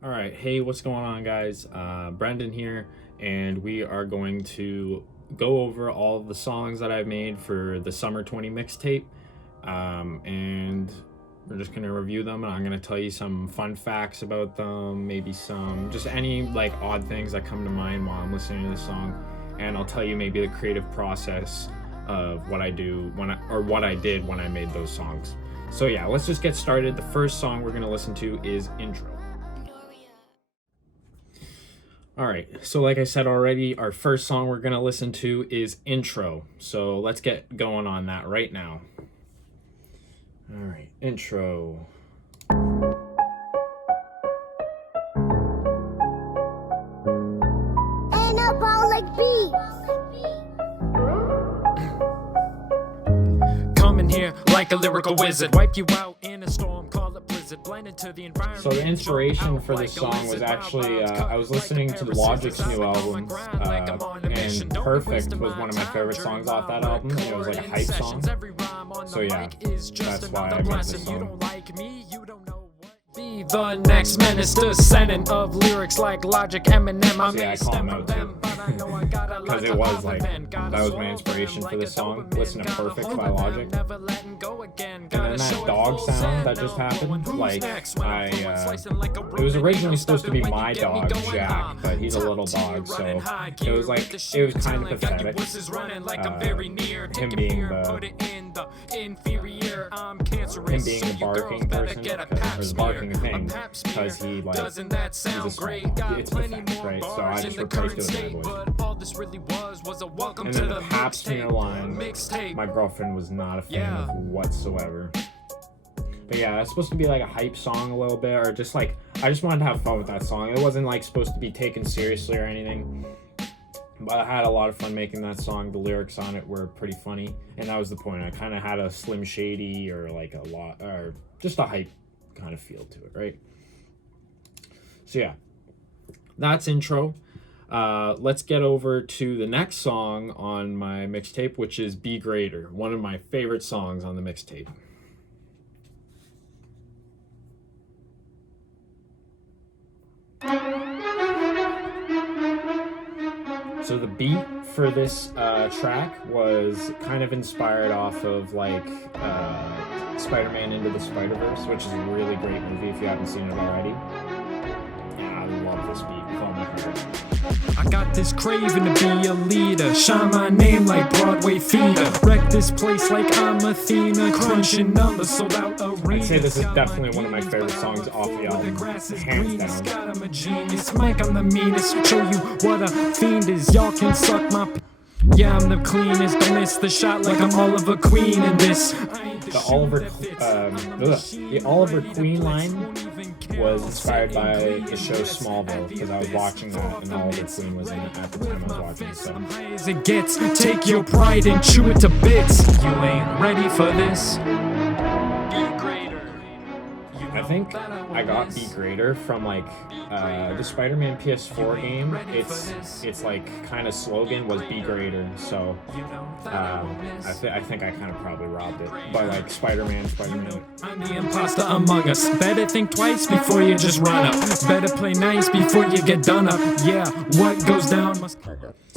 All right, hey, what's going on, guys? Brendan here, and we are going to go over all of the songs that I've made for the Summer 20 mixtape, and we're just gonna review them, and I'm gonna tell you some fun facts about them, maybe some just any like odd things that come to mind while I'm listening to the song, and I'll tell you maybe the creative process of what I do what I did when I made those songs. So yeah, let's just get started. The first song we're gonna listen to is Intro. All right, so like I said already, our first song we're gonna listen to is Intro. So let's get going on that right now. All right, Intro. Anabolic beat. Coming here like a lyrical wizard, wipe you out in a storm, call it blizzard, blend into the environment. So the inspiration for this song was actually I was listening to Logic's new album, and Perfect was one of my favorite songs off that album. It was like a hype song. So yeah, that's why I made this song. Be the next minister, sending of lyrics like Logic, Eminem. I I call him out too. Because it was like, that was my inspiration for this song. Listen to Perfect by Logic. And then that dog sound that just happened, like, it was originally supposed to be my dog, Jack, but he's a little dog, so it was kind of pathetic. Him being the barking person, or the barking thing, because he, like, he's a small dog. It's pathetic, right? So I just replaced it with my voice. And then the Paps Singer line, my girlfriend was not a fan of whatsoever. But yeah, it's supposed to be like a hype song a little bit, or just like, I just wanted to have fun with that song. It wasn't like supposed to be taken seriously or anything. But I had a lot of fun making that song. The lyrics on it were pretty funny, and that was the point. I kind of had a Slim Shady or like or just a hype kind of feel to it, right? So yeah, that's Intro. Let's get over to the next song on my mixtape, which is Be Greater, one of my favorite songs on the mixtape. So the beat for this track was kind of inspired off of like Spider-Man Into the Spider-Verse, which is a really great movie if you haven't seen it already. Yeah, I love this beat with all my heart. I got this craving to be a leader, shine my name like Broadway feeder, wreck this place like I'm Athena, crunching numbers sold out arena. I'd say this is definitely one of my favorite songs off the album, hands down. I'm a genius, Mike, I'm the meanest, show you what a fiend is, y'all can suck my yeah, I'm the cleanest, don't miss the shot like I'm Oliver Queen in this. The Oliver Queen line was inspired by the show Smallville, because I was watching that and Oliver Queen was in it at the time I was watching it. So as it gets, take your pride and chew it to bits. You ain't ready for this. I think I got Be Greater from like the Spider-Man PS4 game. It's like kind of slogan was Be Greater. So I think I kind of probably robbed it by like Spider-Man. I'm the imposter among us. Better think twice before you just run up. Better play nice before you get done up. Yeah, what goes down must.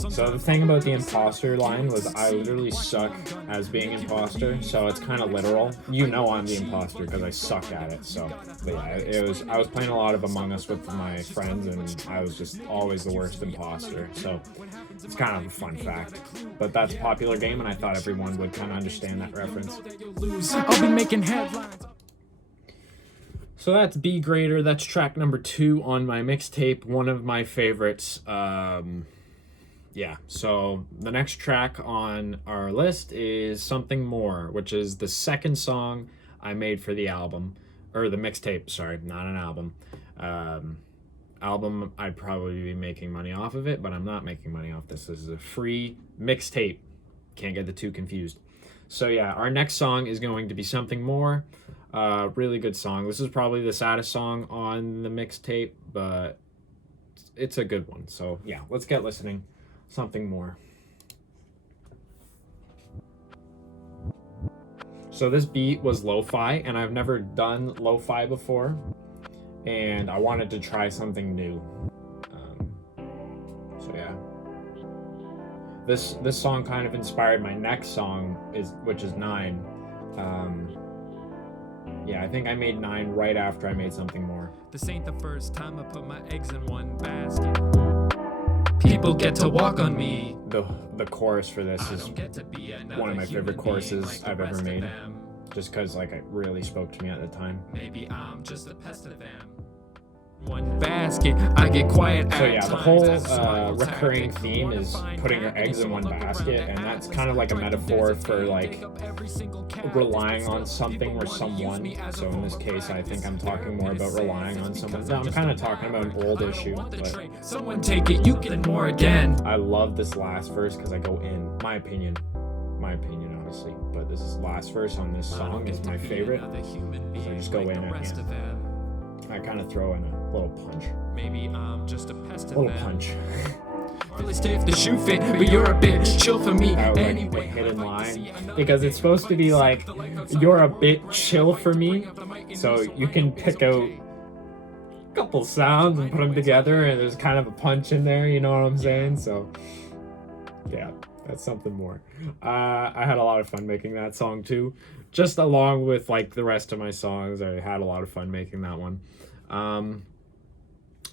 So the thing about the imposter line was I literally suck as being imposter, so it's kind of literal. You know I'm the imposter because I suck at it. So, but yeah, I was playing a lot of Among Us with my friends, and I was just always the worst imposter. So it's kind of a fun fact. But that's a popular game, and I thought everyone would kind of understand that reference. I'll be making headlines. So that's Be Greater. That's track number 2 on my mixtape. One of my favorites. Yeah, so the next track on our list is Something More, which is the second song I made for the album, or the mixtape, sorry, not an album. Album, I'd probably be making money off of it, but I'm not making money off this. This is a free mixtape. Can't get the two confused. So yeah, our next song is going to be Something More. Really good song. This is probably the saddest song on the mixtape, but it's a good one. So yeah, let's get listening. Something More. So this beat was lo-fi, and I've never done lo-fi before. and I wanted to try something new. So yeah, this song kind of inspired my next song, which is 9. Yeah, I think I made 9 right after I made something more. This ain't the first time I put my eggs in one basket. People get to walk on me. The chorus for this is one of my favorite choruses I've ever made, just because like it really spoke to me at the time. Maybe I'm just a pest of them. One basket, I get quiet. So yeah, the whole recurring theme is putting your eggs in one basket, and that's kind of like a metaphor for like relying on something or someone. So in this case, I think I'm talking more about relying on someone. No, I'm kind of talking about an old issue, but someone take it, you get more again. I love this last verse because I go in. My opinion, honestly. But this last verse on this song is my favorite. So I just go in at the end. I kind of throw in a little punch. Maybe I'm just a pest of little punch. Really stiff the shoe fit, but you're a bit chill for me anyway. The hidden line, because it's supposed to be like, you're a bit chill for me, so you can pick out a couple sounds and put them together, and there's kind of a punch in there. You know what I'm saying? So yeah, that's something more. I had a lot of fun making that song too. Just along with like the rest of my songs, I had a lot of fun making that one.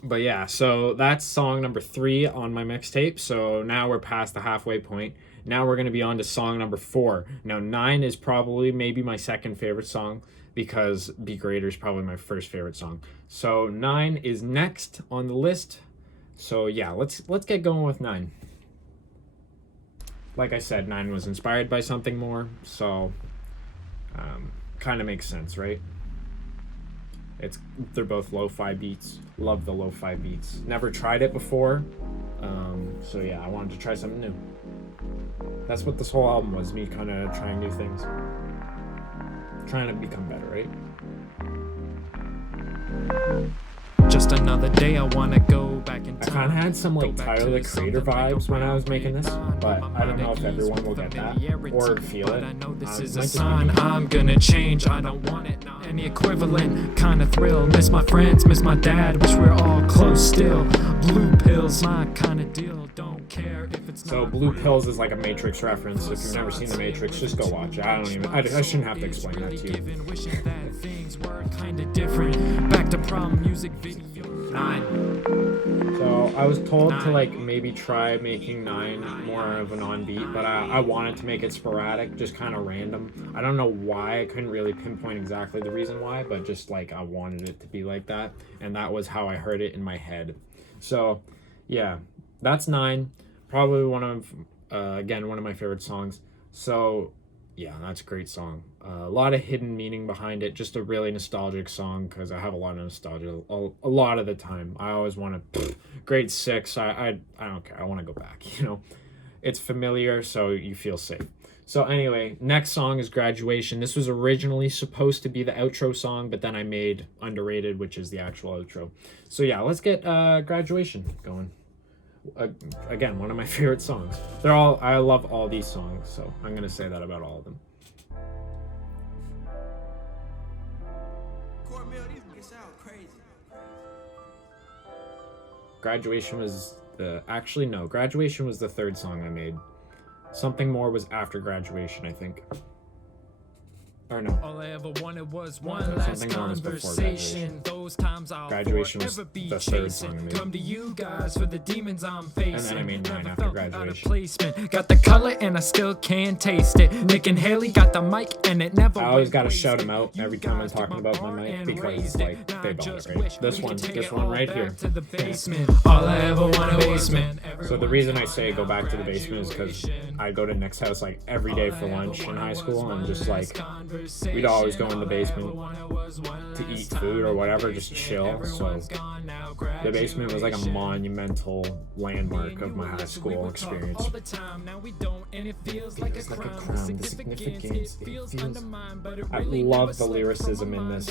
But yeah, so that's song number 3 on my mixtape. So now we're past the halfway point. Now we're going to be on to song number 4. Now 9 is probably maybe my second favorite song, because Be Greater is probably my first favorite song. So 9 is next on the list. So yeah, let's get going with 9. Like I said, 9 was inspired by something more, so kind of makes sense, right? They're both lo-fi beats. Love the lo-fi beats. Never tried it before, so yeah, I wanted to try something new. That's what this whole album was, me kind of trying new things, trying to become better, right? Just another day, I wanna go back in time. I kind of had some like Tyler the Creator vibes when I was making this, but I don't know if everyone will get that or feel it. I know this is a sign I'm gonna change. I don't want it. Any equivalent kind of thrill. Miss my friends, miss my dad. Wish we're all close still. Blue pills, my kind of deal. Don't care if it's so Blue Pills is like a Matrix reference. If you've never seen the Matrix, just go watch it. I shouldn't have to explain that to you. Wishing that things were kind of different. Back to prom music video 9. So I was told to like maybe try making 9 more of an on beat, but I wanted to make it sporadic, just kind of random. I don't know why. I couldn't really pinpoint exactly the reason why, but just like I wanted it to be like that, and that was how I heard it in my head. So yeah, that's 9. Probably one of my favorite songs. So yeah, that's a great song. A lot of hidden meaning behind it. Just a really nostalgic song, because I have a lot of nostalgia a lot of the time. I always want to grade 6. I don't care. I want to go back. You know, it's familiar, so you feel safe. So anyway, next song is Graduation. This was originally supposed to be the outro song, but then I made Underrated, which is the actual outro. So yeah, let's get Graduation going. Again, one of my favorite songs. I love all these songs, so I'm gonna say that about all of them. Graduation was Graduation was the 3rd song I made. Something More was after Graduation, I think. Or no. All I ever wanted was one last conversation. Those times I'll Graduation was the 3rd song I made. Come to you guys for the demons I'm facing. And then I made 9 after Graduation. Placement. Got the color and I still can't taste it. Nick and Haley got the mic and it never. I always gotta shout them out every time I'm talking about my mic, because like they bought it, right? This one right here. All I ever wanted basement. So the reason I say go back to the basement is because I go to Nick's house like every day for lunch in high school, and just like we'd always go in the basement to eat food or whatever, just chill. So the basement was like a monumental landmark of my high school experience. It feels like a crown, the significance, it feels. I love the lyricism in this.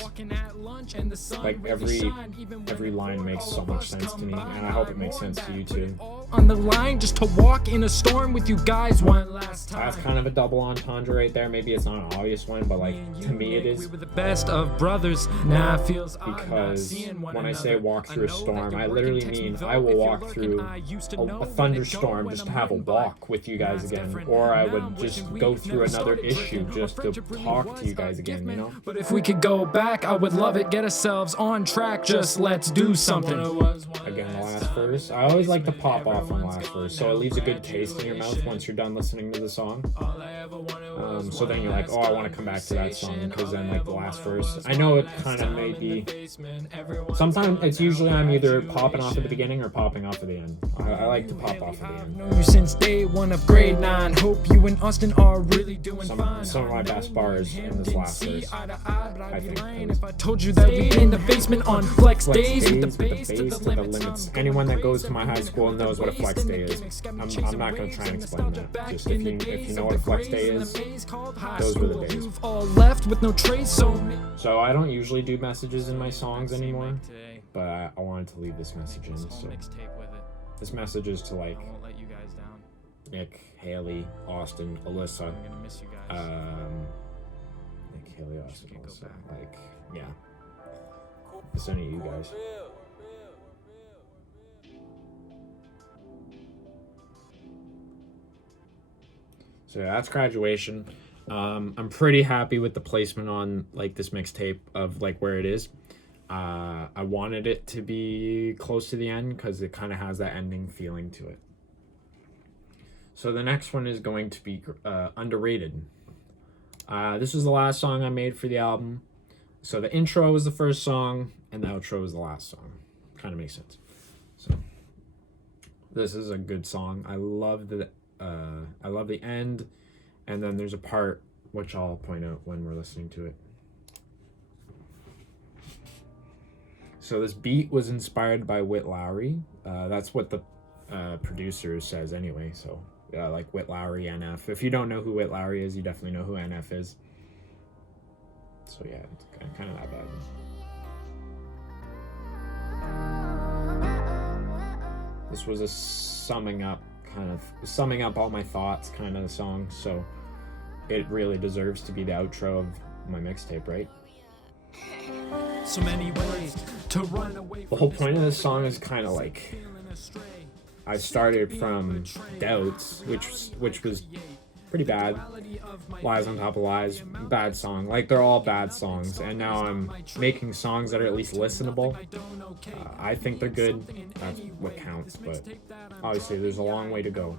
Like every line makes so much sense to me, and I hope it makes sense to you too. on the line just to walk in a storm with you guys one last time. That's kind of a double entendre right there. Maybe it's not an obvious one, but like to me it is. We were the best of brothers. Now it feels because when I say walk through a storm, I literally mean I will walk through a thunderstorm just to have a walk with you guys again, or I would just go through another issue just to talk to you guys again, you know? But if we could go back, I would love it. Get ourselves on track, just let's do something. Again, the last verse. I always like to pop off on the last verse, so it leaves a good taste in your mouth once you're done listening to the song. So then you're like, oh, I want to come back to that song, because then like the last verse, I know it kind of may be, sometimes it's usually I'm either popping off at the beginning or popping off at the end. I like to pop off at the end. Known you since day one of grade 9. Hope you and Austin are really doing fine. Some of my best bars in this last verse, I think. If I told you that we in the basement on flex days with the bass to the limits. Anyone that goes to my high school knows what a flex day is. I'm not going to try and explain that. Just if you know what a flex day is, those were the days. Left with no trace, so I don't usually do messages in my songs anymore, but I wanted to leave this message in. So this message is to like Nick, Haley, Austin, Alyssa. Nick, Haley, Austin, Alyssa. Like, yeah. It's only you guys. So yeah, that's Graduation. I'm pretty happy with the placement on like this mixtape of like where it is. I wanted it to be close to the end because it kind of has that ending feeling to it. So the next one is going to be Underrated. This was the last song I made for the album. So the intro was the first song and the outro was the last song. Kind of makes sense. So this is a good song. I love the end, and then there's a part which I'll point out when we're listening to it. So this beat was inspired by Whit Lowry. That's what the producer says anyway. So like Whit Lowry, NF. If you don't know who Whit Lowry is, you definitely know who NF is. So yeah, it's kind of that bad. This was a summing up all my thoughts kind of song, so it really deserves to be the outro of my mixtape, right? So many ways to run away. The whole point of this song is kind of like I started from Doubts, which was pretty bad. Lies on Top of Lies, bad song. Like, they're all bad songs, and now I'm making songs that are at least listenable. I think they're good. That's what counts, but obviously there's a long way to go.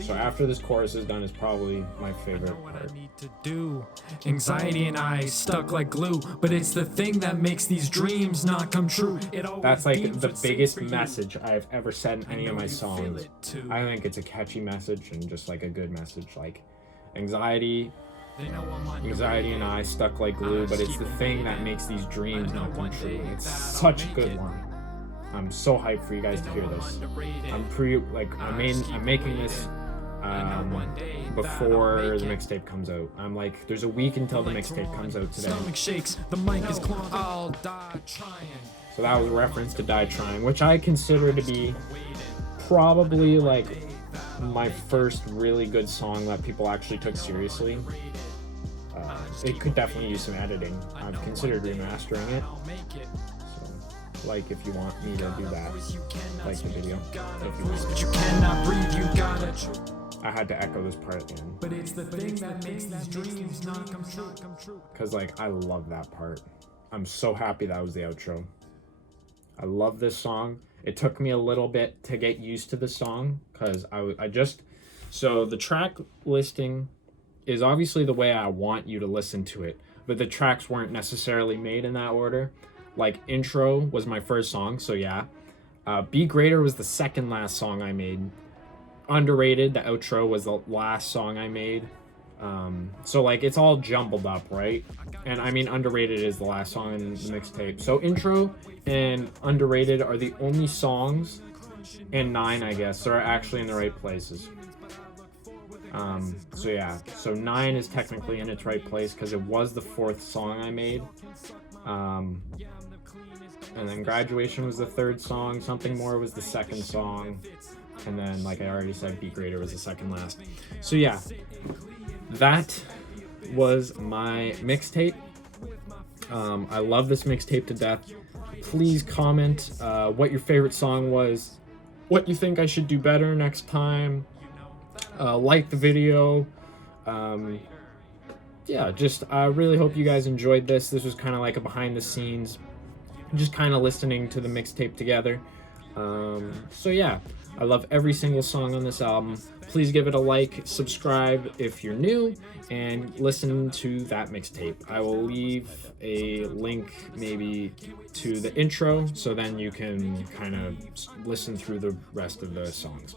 So after this chorus is done is probably my favorite part. Anxiety and I stuck like glue, but it's the thing that makes these dreams not come true. That's like the biggest message I've ever said in any of my songs. I think it's a catchy message and just like a good message. Like anxiety and I stuck like glue, but it's the thing that makes these dreams not come true. It's such a good line. I'm so hyped for you guys to hear this. I'm making this before the mixtape comes out. I'm like, there's a week until the mixtape comes out today. So that was a reference to Die Trying, which I consider to be probably like my first really good song that people actually took seriously. It could definitely use some editing. I've considered remastering it. So, like, if you want me to do that, like the video. If you want. I had to echo this part at the end. But it's the thing that makes these dreams not come true. Because, like, I love that part. I'm so happy that was the outro. I love this song. It took me a little bit to get used to the song because so the track listing is obviously the way I want you to listen to it, but the tracks weren't necessarily made in that order. Like, Intro was my first song, so yeah. Be Greater was the second last song I made. Underrated, the outro, was the last song I made. So like it's all jumbled up, right? And I mean, Underrated is the last song in the mixtape. So Intro and Underrated are the only songs, and 9, I guess, are actually in the right places. So yeah, so 9 is technically in its right place because it was the 4th song I made. and then Graduation was the third song, Something More was the second song, and then, like I already said, Be Greater was the second last. So yeah, that was my mixtape. I love this mixtape to death. Please comment what your favorite song was, what you think I should do better next time. Like the video. Yeah, just I really hope you guys enjoyed this. This was kind of like a behind the scenes, just kind of listening to the mixtape together. So yeah, I love every single song on this album. Please give it a like, subscribe if you're new, and listen to that mixtape. I will leave a link maybe to the intro, so then you can kind of listen through the rest of the songs.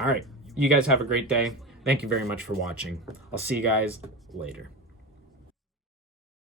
All right, you guys have a great day. Thank you very much for watching. I'll see you guys later.